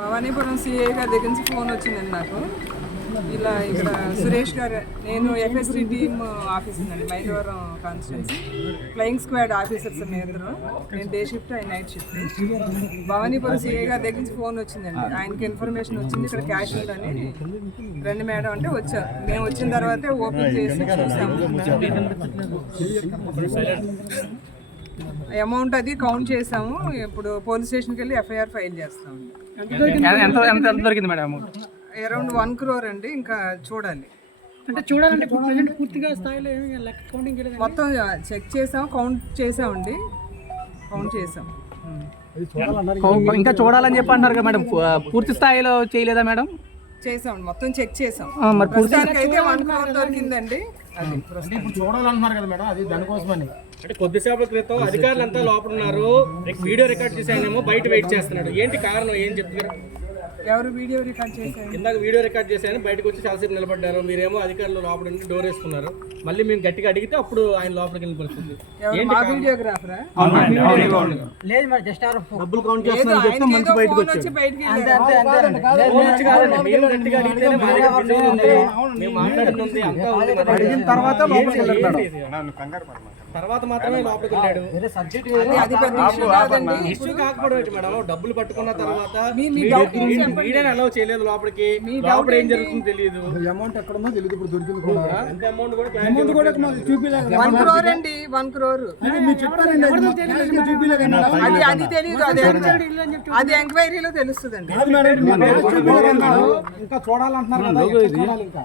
Bhavanipuram CI గారి దగ్గర నుంచి ఫోన్ వచ్చిందండి నాకు. ఇలా ఇక్కడ సురేష్ గారు, నేను ఎఫ్ఎస్టీ టీమ్ ఆఫీసర్ అండి, Mylavaram constituency flying squad officers మీ ఇద్దరు. నేను డే షిఫ్ట్, ఆయన నైట్ షిఫ్ట్. భవానీపురం సిఐ గారి దగ్గర నుంచి ఫోన్ వచ్చిందండి. ఆయనకి ఇన్ఫర్మేషన్ వచ్చింది ఇక్కడ క్యాష్ ఉందని. రండి మేడం అంటే వచ్చారు. మేము వచ్చిన తర్వాతే ఓపెన్ చేసి చూసాము. అమౌంట్ అది కౌంట్ చేసాము. ఇప్పుడు పోలీస్ స్టేషన్కి వెళ్ళి ఎఫ్ఐఆర్ ఫైల్ చేస్తాము. అరౌండ్ 1 crore అండి. ఇంకా చూడాలి, అంటే చూడాలంటే పూర్తిగా స్థాయిలో మొత్తం చెక్ చేసాం, కౌంట్ చేసామండి, కౌంట్ చేసాం. ఇంకా చూడాలని చెప్పి అంటారు కదా మేడం, పూర్తి స్థాయిలో చేయలేదా మేడం? చేసామండి, మొత్తం చెక్ చేసాం. మరి ప్రస్తుతానికైతే 1 crore దొరికిందండి. ఇప్పుడు చూడాలంటున్నారు కదా మేడం, అది దానికోసమని. అంటే కొద్దిసేపటి క్రితం అధికారులు అంతా లోపల ఉన్నారు, వీడియో రికార్డ్ చేసి ఆయనేమో బయట వెయిట్ చేస్తున్నాడు. ఏంటి కారణం, ఏం చెప్తున్నారు? ఎవరు వీడియో రికార్డ్ చేశారు? ఇందాక వీడియో రికార్డ్ చేశాను, బయటకు వచ్చి చాలాసేపు నిలబడ్డారు. మీరేమో అధికారులు లోపల నుండి డోర్ వేసుకున్నారు. మళ్ళీ మేము గట్టిగా అడిగితే అప్పుడు ఆయన లోపలికి వెళ్ళిన పరిస్థితి. వీడియోగ్రాఫరా? లేదు మరి జస్ట్ డబ్బులు కౌంట్ చేస్తున్నారు చెప్తే మంచి బయటకు వచ్చి బయటికి మేము గట్టిగా అడిగితేనే మా దగ్గర video ఉంది, మేము మాట్లాడింది ఉంది, అంతా ఉంది. అడిగిన తర్వాత లోపలికి వెళ్ళాడు. తర్వాత మాత్రమే లోపలికి వెళ్ళాడు. అది పెద్ద issue కాదండి. ఇష్యూ కాకపోవడం ఏంటి మేడం, డబ్బులు పట్టుకున్న తర్వాత వీడియోని అలౌ చేయలేదు లోపలికి. లోపల ఏం జరుగుతుందో తెలియదు. అమౌంట్ ఎక్కడ ఉందో తెలియదు, ఇప్పుడు దొరికింది కూడా. అంతే అమౌంట్ కూడా అమౌంట్ కూడా మాకు చూపిలేదు. 1 crore అండి, 1 crore. మీరు చెప్పారండి, చూపిలేదు. అది తెలియదు, అది ఎంక్వైరీలో తెలుస్తుందండి. ఇంకా చూడాలంటున్నారు కదా, ఇంకా చూడాలి ఇంకా.